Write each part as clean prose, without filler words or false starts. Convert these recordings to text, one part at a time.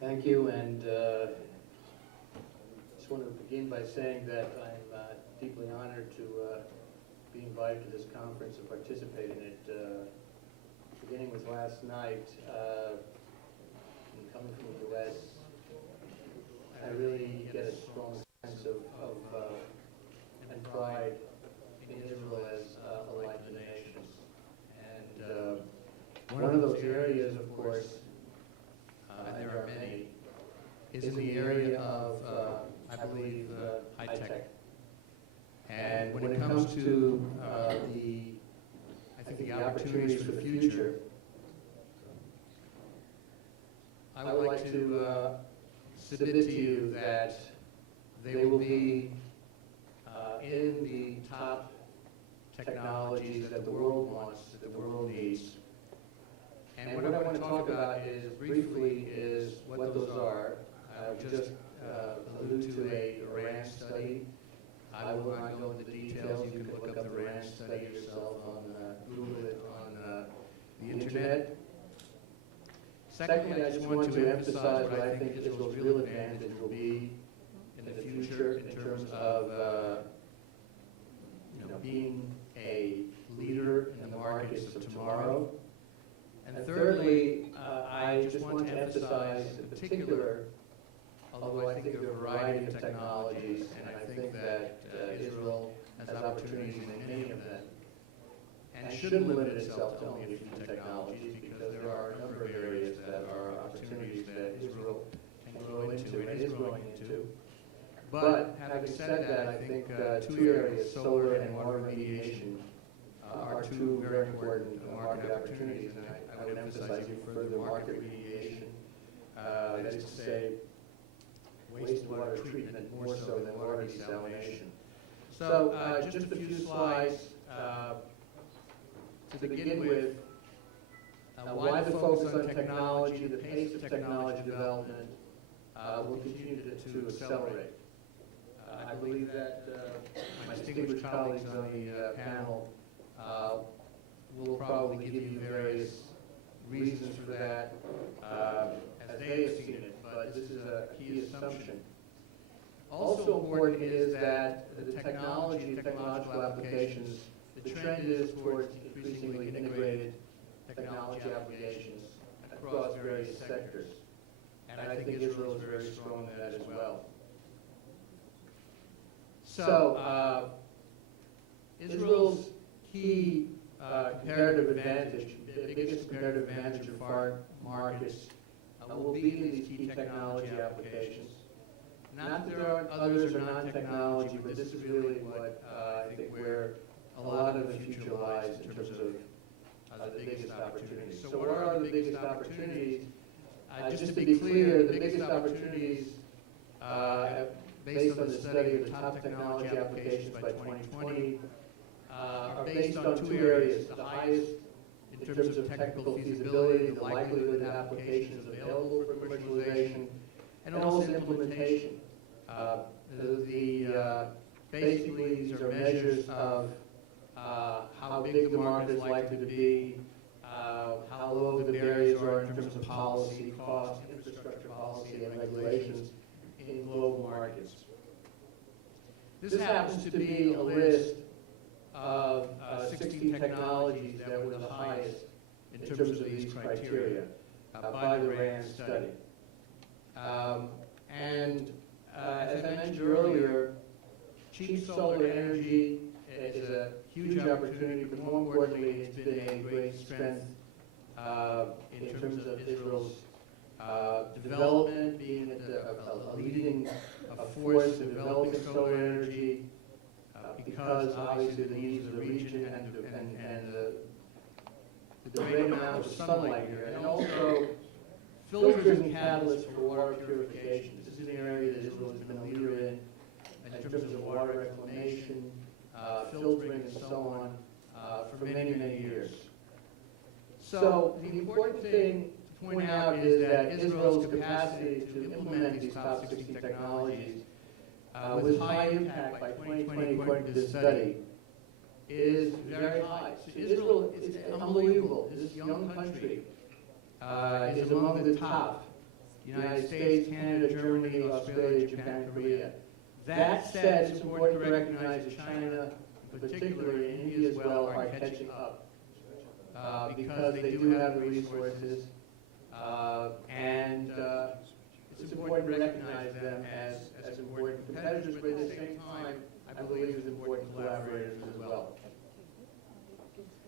Thank you, and just want to begin by saying that I'm deeply honored to be invited to this conference and participate in it. Beginning with last night, and coming from the U.S., I really get a strong sense of and pride in Israel as a light to the nations. And one of those areas, of course, and there are many, is in the area of, I believe, high tech. And when it comes to the opportunities for the future, I would like to submit to you that they will be in the top technologies that the world wants, that the world needs. And what I want to talk about is, briefly, is what those are. I would just allude to a RAND study. I will not go into details. You can look up the RAND study yourself on Google it on the internet. Secondly, I just want to emphasize what I think Israel's real advantage will be in the future in terms of being a leader in the markets of tomorrow. And thirdly, I just want to emphasize in particular, although I think there are a variety of technologies, and I think that Israel has opportunities in many of them, and shouldn't limit itself to only a few technologies, because there are a number of areas that are opportunities that Israel can grow into and is growing into. But having said that, I think two areas, solar and water remediation, are two very important market opportunities, and I would emphasize even further market remediation, that is to say, wastewater treatment more so than water desalination. So just a few slides to begin with. Why the focus on technology, the pace of technology development will continue to accelerate. I believe that my distinguished colleagues on the panel will probably give you various reasons for that as they have seen it, but this is a key assumption. Also important is that the technological applications, the trend is towards increasingly integrated technology applications across various sectors. And I think Israel is very strong in that as well. So, Israel's key comparative advantage, the biggest comparative advantage of our markets will be in these key technology applications. Not that there aren't others or non-technology, but this is really what I think where a lot of the future lies in terms of the biggest opportunities. So what are the biggest opportunities? Just to be clear, the biggest opportunities based on the study of the top technology applications by 2020 are based on two areas. The highest in terms of technical feasibility, the likelihood that application is available for commercialization, and also implementation. Basically, these are measures of how big the market is likely to be, how low the barriers are in terms of policy, cost, infrastructure policy, and regulations in global markets. This happens to be a list of 16 technologies that were the highest in terms of these criteria by the RAND study. As I mentioned earlier, cheap solar energy is a huge opportunity, but more importantly, it's been a great strength in terms of Israel's development, being a leading force in developing solar energy, because obviously the needs of the region and the great amount of sunlight here, and also filters and catalysts for water purification. This is an area that Israel has been a leader in terms of water reclamation, filtering, and so on, for many, many years. So the important thing to point out is that Israel's capacity to implement these top 16 technologies with high impact by 2020, according to this study, is very high. So Israel is unbelievable. This young country is among the top United States, Canada, Germany, Australia, Japan, Korea. That said, it's important to recognize that China, in particular, and India as well, are catching up because they do have the resources, and it's important to recognize them as important competitors, but at the same time, I believe as important collaborators as well.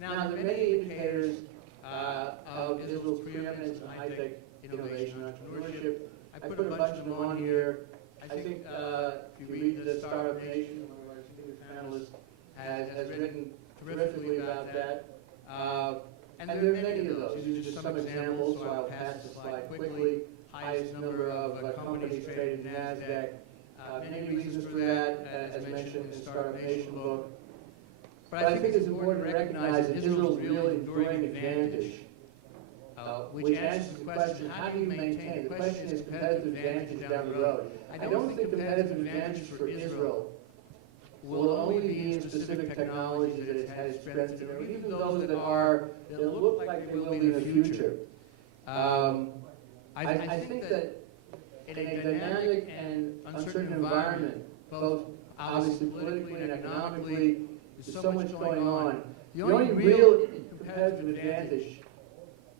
Now, there are many indicators of Israel's preeminence in high-tech innovation and entrepreneurship. I put a bunch of them on here. I think if you read the Startup Nation, one of our distinguished panelists has written terrifically about that. And there are many of those. These are just some examples, so I'll pass the slide quickly. Highest number of companies traded in NASDAQ. Many reasons for that, as mentioned in the Startup Nation book. But I think it's important to recognize that Israel's real enduring advantage, which answers the question, how do you maintain? The question is competitive advantages down the road. I don't think competitive advantages for Israel will only be in specific technologies that it has strengths in, or even those that look like they will be in the future. I think that in a dynamic and uncertain environment, both obviously politically and economically, there's so much going on. The only real competitive advantage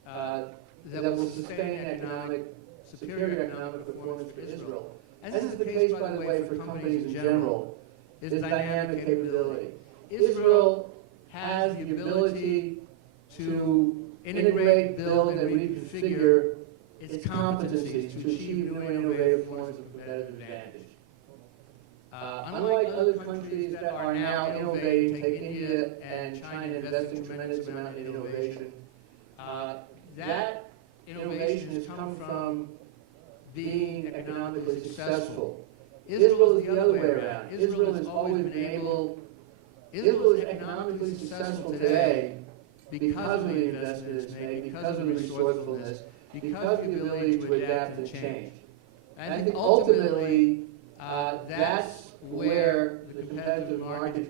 that will sustain superior economic performance for Israel, and this is the case, by the way, for companies in general, is dynamic capability. Israel has the ability to integrate, build, and reconfigure its competencies to achieve new and innovative forms of competitive advantage. Unlike other countries that are now innovating, take India and China investing a tremendous amount in innovation, that innovation has come from being economically successful. Israel is the other way around. Israel is economically successful today because of the investment it's made, because of the resourcefulness, because of the ability to adapt and change. And I think ultimately that's where the competitive market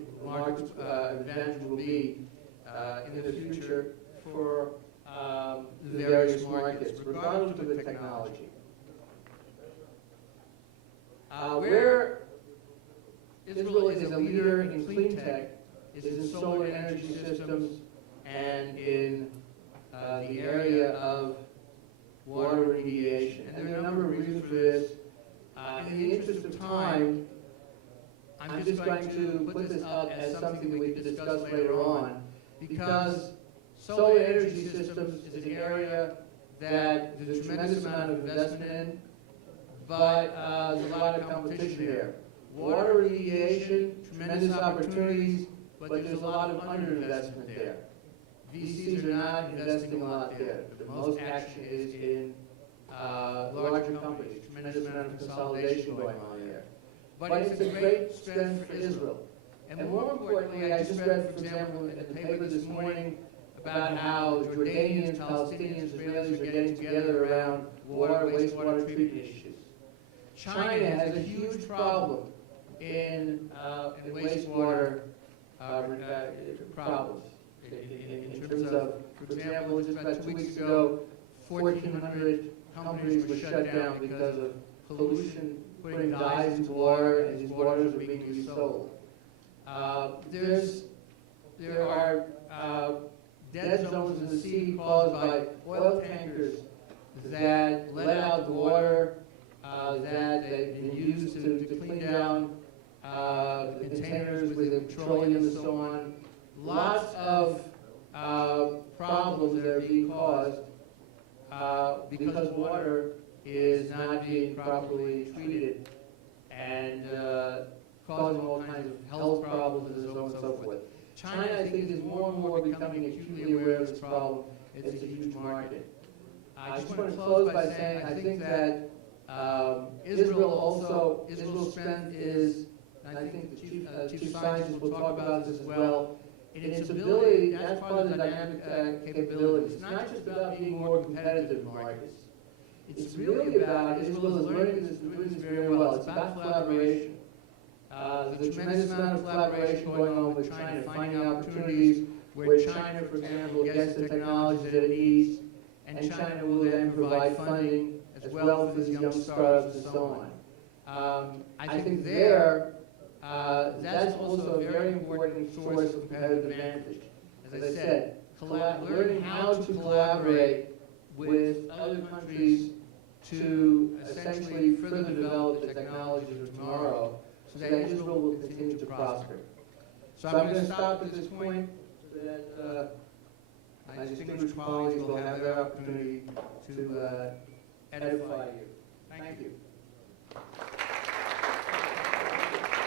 advantage will be in the future for the various markets, regardless of the technology. Where Israel is a leader in clean tech is in solar energy systems and in the area of water remediation. And there are a number of reasons for this. In the interest of time, I'm just going to put this up as something that we can discuss later on, because solar energy systems is an area that there's a tremendous amount of investment in, but there's a lot of competition there. Water remediation, tremendous opportunities, but there's a lot of underinvestment there. VCs are not investing a lot there. The most action is in larger companies, tremendous amount of consolidation going on there. But it's a great strength for Israel. And more importantly, I just read, for example, in the paper this morning about how Jordanians, Palestinians, Israelis are getting together around water, wastewater treatment issues. China has a huge problem in wastewater problems. In terms of, for example, just about 2 weeks ago, 1,400 companies were shut down because of pollution, putting dyes into water, and these waters are being resold. There are dead zones in the sea caused by oil tankers that let out the water that they've been used to clean down the containers with petroleum and so on. Lots of problems that are being caused because water is not being properly treated and causing all kinds of health problems and so on and so forth. China, I think, is more and more becoming acutely aware of this problem. It's a huge market. I just want to close by saying I think that Israel's strength is, and I think the chief scientist will talk about this as well, in its ability, that's part of the dynamic capabilities. It's not just about being more competitive in markets. It's really about, Israel is learning this, doing this very well. It's about collaboration. There's a tremendous amount of collaboration going on with China, finding opportunities where China, for example, gets the technologies that it needs, and China will then provide funding as as well for these young startups and so on. I think there, that's also a very important source of competitive advantage. As I said, learning how to collaborate with other countries to essentially further develop the technologies of tomorrow so that Israel will continue to prosper. So I'm going to stop at this point so that my distinguished colleagues will have their opportunity to edify you. Thank you.